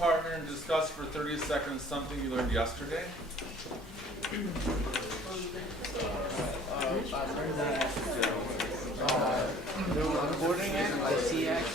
partner and discuss for 30 seconds something you learned yesterday. The Onboarding Act, the C Act,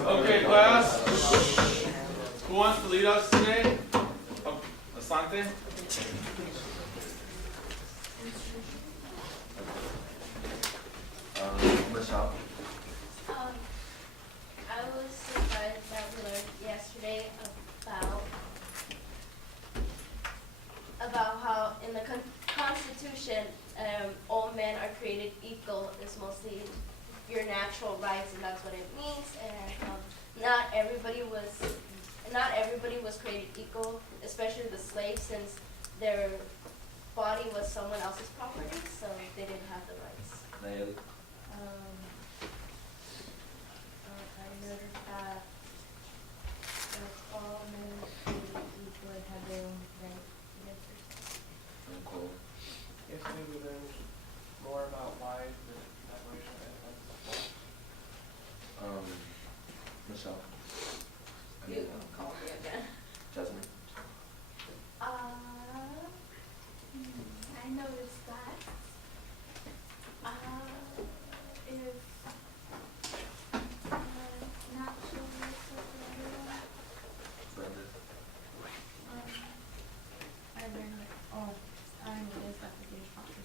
Okay, class. Who wants to lead us today? Oh, Asante? Michelle. I was surprised that we learned yesterday about how in the Constitution, all men are created equal. Is mostly your natural rights, and that's what it means. And not everybody was created equal, especially the slaves, since their body was someone else's property, so they didn't have the rights. Nayeli. I noticed that all men would have their own rights. Nicole. yesterday we learned more about why the Declaration of Independence was Michelle. You call me again. Jasmine. I noticed that if natural Brenda. I noticed that the dishwasher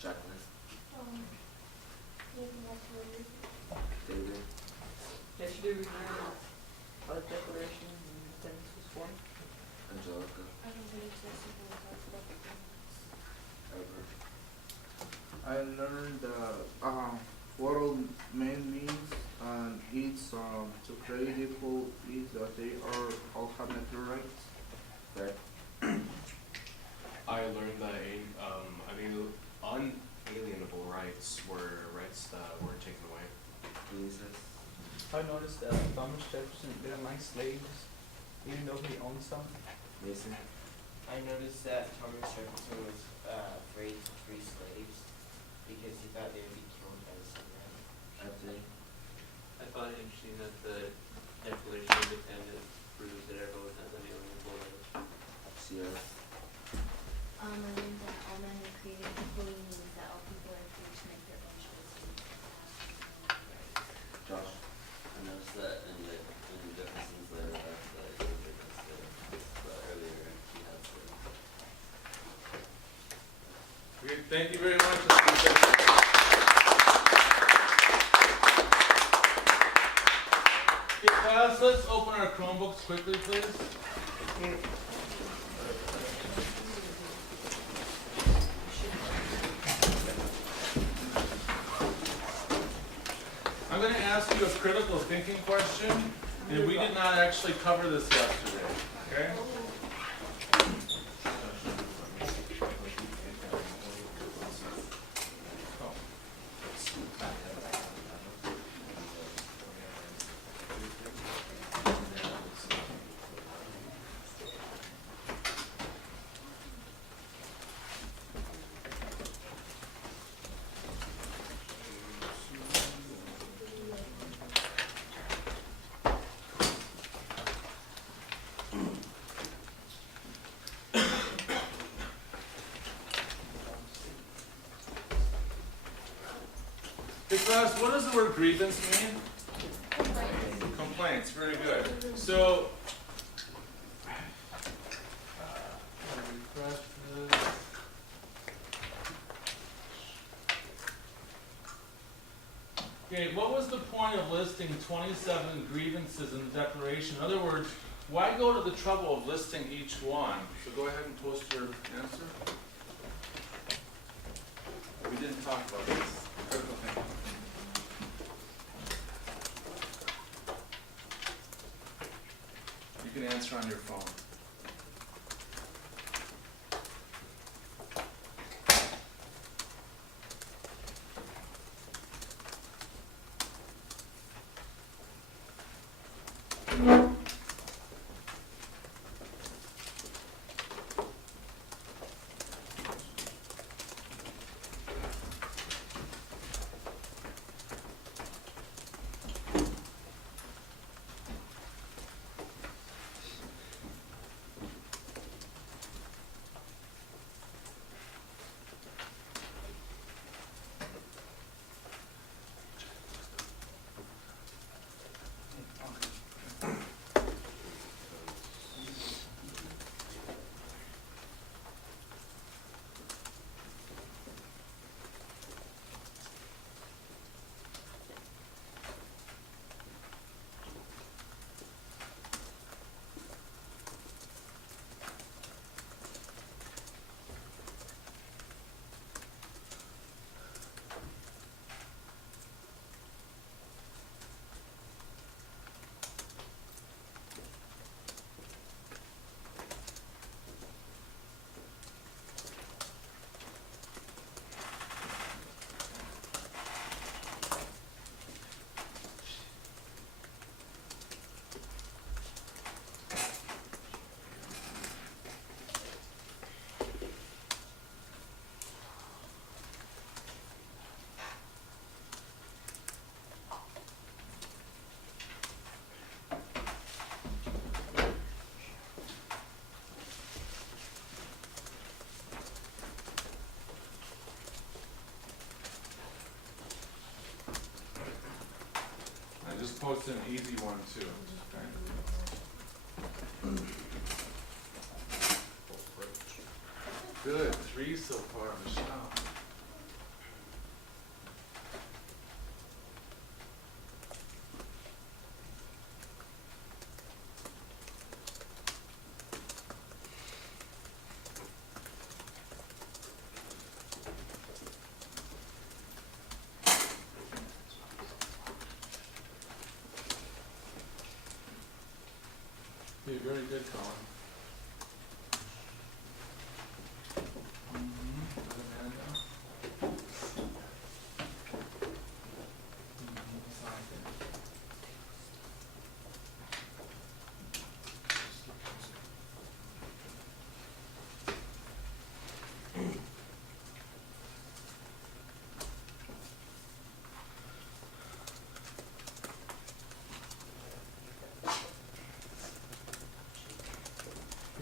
Jacqueline. David. Yesterday we learned our Declaration of Independence was formed. Angelica. I don't think it's Ever. I learned what all men means, and it's to create equal is that they are all have natural rights. Greg. I learned that unalienable rights were rights that were taken away. Jesus. I noticed that Thomas Jefferson didn't like slaves, even though he owned some. Mason. I noticed that Thomas Jefferson was afraid to free slaves because he thought they would be killed by the Southern. Anthony. I find it interesting that the Declaration of Independence proves that everyone has unalienable rights. Sierra. I learned that all men are created equally means that all people are free to make their own choices. Josh. I noticed that in Jefferson's letter that he was earlier, he has Okay, thank you very much, Asante. Okay, class, let's open our Chromebooks quickly, please. I'm going to ask you a critical thinking question, and we did not actually cover this yesterday, okay? Hey class, what does the word grievance mean? Complaints, very good. So, okay, what was the point of listing 27 grievances in the Declaration? In other words, why go to the trouble of listing each one? So go ahead and post your answer. We didn't talk about this, critical thinking. You can answer on your phone. I just posted an easy one too. Good, 3 so far, Michelle. You're very good, Colin.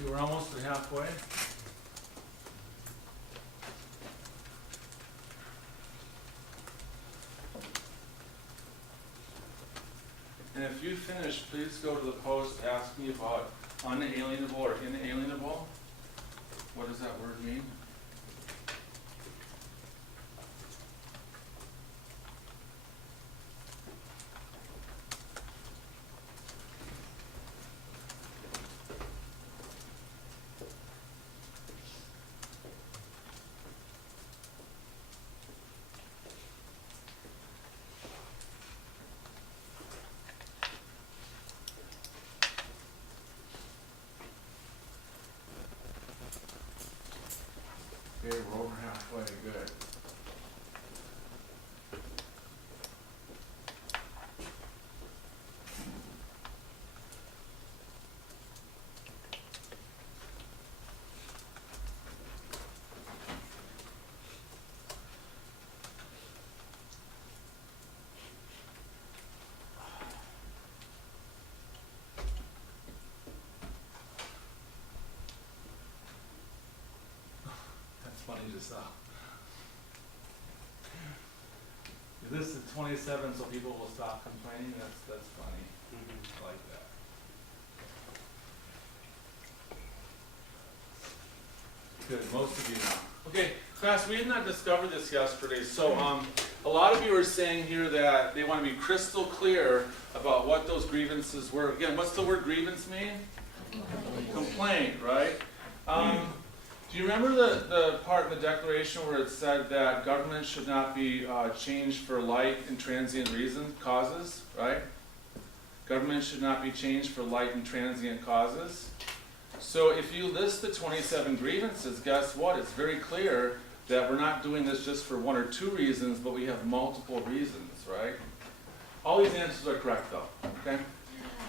We're almost at halfway. And if you finish, please go to the post, ask me about unalienable or inalienable. What does that word mean? Okay, we're over halfway, good. Funny to saw. This is 27, so people will stop complaining. That's funny. I like that. Good, most of you know. Okay, class, we did not discover this yesterday. So a lot of you are saying here that they want to be crystal clear about what those grievances were. Again, what's the word grievance mean? Complaint, right? Do you remember the part in the Declaration where it said that government should not be changed for light and transient reasons, causes, right? Government should not be changed for light and transient causes. So if you list the 27 grievances, guess what? It's very clear that we're not doing this just for one or two reasons, but we have multiple reasons, right? All these answers are correct though, okay?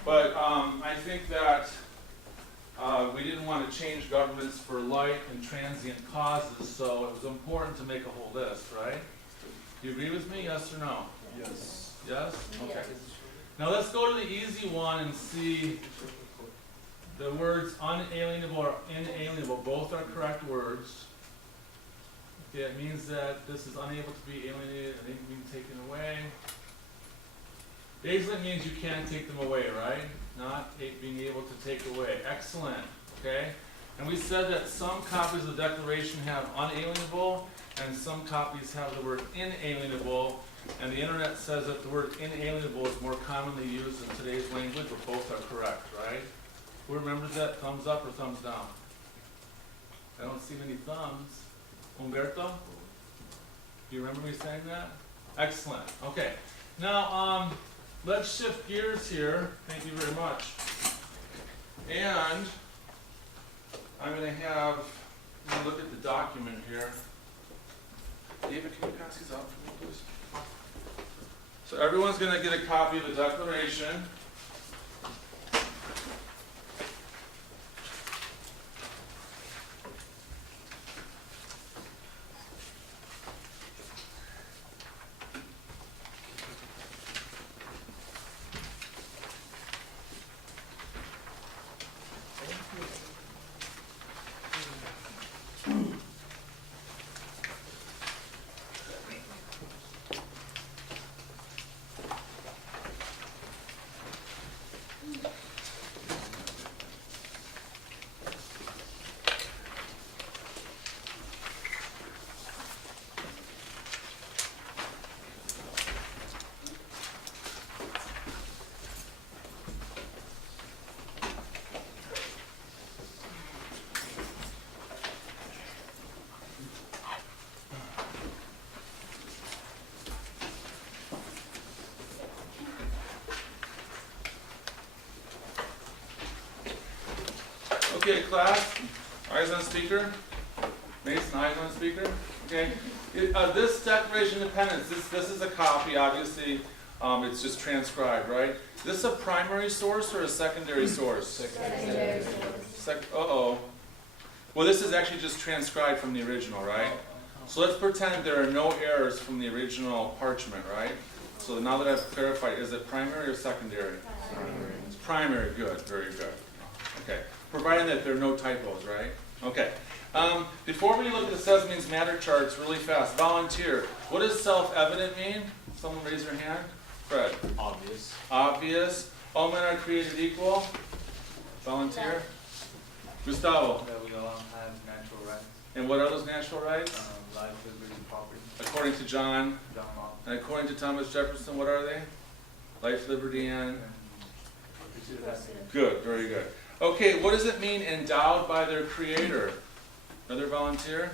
But I think that we didn't want to change governments for light and transient causes, so it was important to make a whole list, right? Do you agree with me, yes or no? Yes. Yes? Okay. Yes. Now let's go to the easy one and see the words unalienable or inalienable. Both are correct words. Okay, it means that this is unable to be alienated and they can be taken away. Basically, it means you can't take them away, right? Not being able to take away. Excellent. Okay? And we said that some copies of the Declaration have unalienable and some copies have the word inalienable. And the internet says that the word inalienable is more commonly used in today's language, but both are correct, right? Who remembers that? Thumbs up or thumbs down? I don't see many thumbs. Umberto? Do you remember me saying that? Excellent. Okay. Now, let's shift gears here. Thank you very much. And I'm going to have, let me look at the document here. David, can you pass these out for me, please? So everyone's going to get a copy of the Declaration. Okay, class, eyes on speaker. Mason, eyes on speaker. Okay. This Declaration of Independence, this is a copy, obviously. It's just transcribed, right? Is this a primary source or a secondary source? Secondary source. Uh-oh. Well, this is actually just transcribed from the original, right? So let's pretend there are no errors from the original parchment, right? So now that I've clarified, is it primary or secondary? Primary. It's primary, good, very good. Okay, providing that there are no typos, right? Okay. Before we look at the says means matter charts really fast, volunteer. What does self-evident mean? Someone raise their hand. Fred. Obvious. Obvious. All men are created equal. Volunteer. Gustavo. That we all have natural rights, And what are those natural rights? life, liberty, property, According to John, John Locke, and according to Thomas Jefferson, what are they? Life, liberty, and... and pursuit of happiness. Good, very good. Okay, what does it mean endowed by their creator? Another volunteer?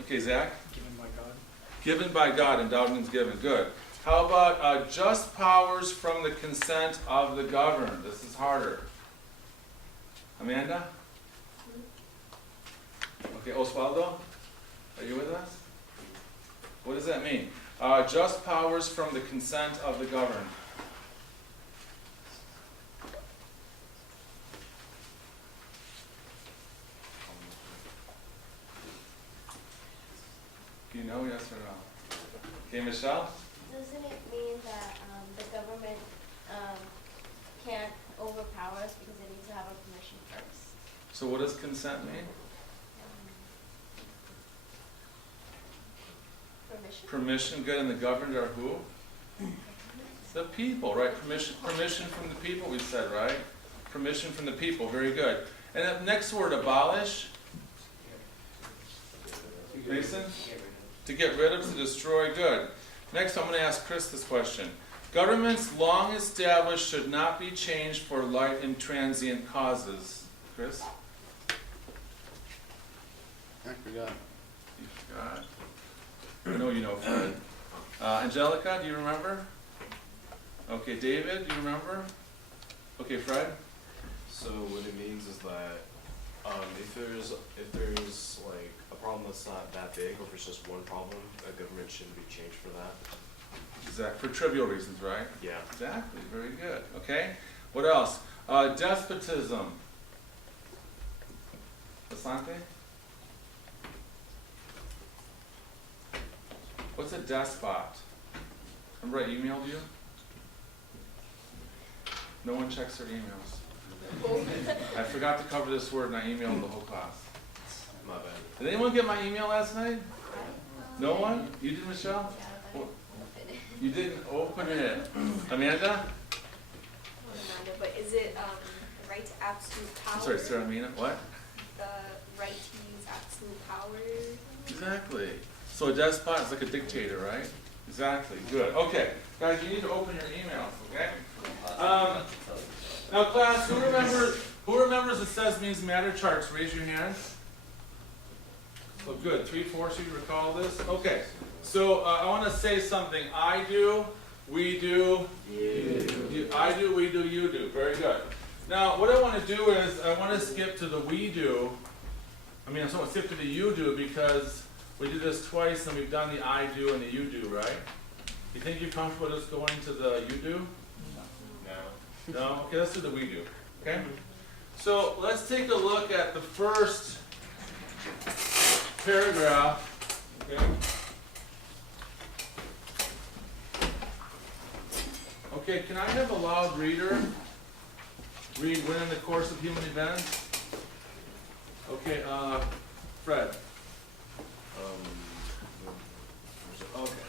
Okay, Zach? Given by God. Given by God, endowed means given, good. How about just powers from the consent of the governed? This is harder. Amanda? Okay, Osvaldo? Are you with us? What does that mean? Just powers from the consent of the governed. Do you know, yes or no? Okay, Michelle? Doesn't it mean that the government can't overpower us because they need to have our permission first? So what does consent mean? Permission? Permission, good, and the governed are who? The people, right? Permission from the people, we said, right? Permission from the people, very good. And the next word, abolish. Mason? To get rid of, to destroy, good. Next, I'm going to ask Chris this question. Governments long established should not be changed for light and transient causes. Chris? I forgot. You forgot. I know you know, Fred. Angelica, do you remember? Okay, David, do you remember? Okay, Fred? So what it means is that if there's like a problem that's not that big, or if it's just one problem, a government shouldn't be changed for that. Exactly, for trivial reasons, right? Yeah. Exactly, very good. Okay, what else? Despotism. Asante? What's a despot? Remember I emailed you? No one checks their emails. I forgot to cover this word and I emailed the whole class. My bad. Did anyone get my email last night? No one? You did, Michelle? You didn't open it. Amanda? But is it the right to absolute power? I'm sorry, Sarah Mina, what? The right to use absolute power? Exactly. So a despot is like a dictator, right? Exactly, good. Okay, guys, you need to open your emails, okay? Now class, who remembers the Says Means Matter charts? Raise your hand. So good, 3/4 you recall this? Okay, so I want to say something. I do, we do, you. I do, we do, you do. Very good. Now, what I want to do is, I want to skip to the we do. I want to skip to the you do because we did this twice and we've done the I do and the you do, right? You think you're comfortable just going to the you do? No. No? Okay, let's do the we do. Okay? So let's take a look at the first paragraph. Okay? Okay, can I have a loud reader read when in the course of human events? Okay, Fred. Okay.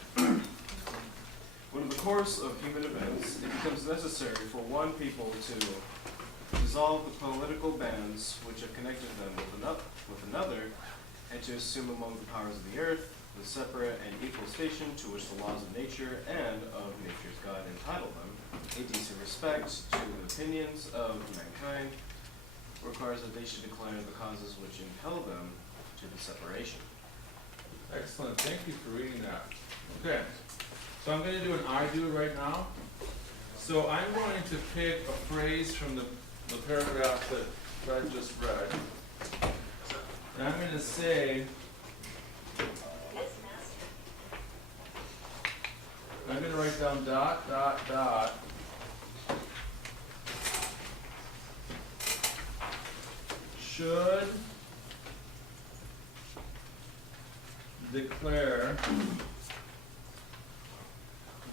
When in the course of human events, it becomes necessary for one people to dissolve the political bands which have connected them with another, and to assume among the powers of the earth the separate and equal station to which the laws of nature and of nature's God entitle them, a decent respect to the opinions of mankind requires that they should declare the causes which impel them to the separation. Excellent, thank you for reading that. Okay, so I'm going to do an I do right now. So I'm going to pick a phrase from the paragraph that Fred just read. And I'm going to say, I'm going to write down ... should declare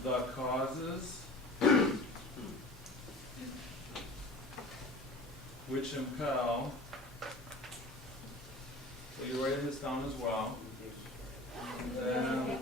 the causes which impel, so you're writing this down as well. And then,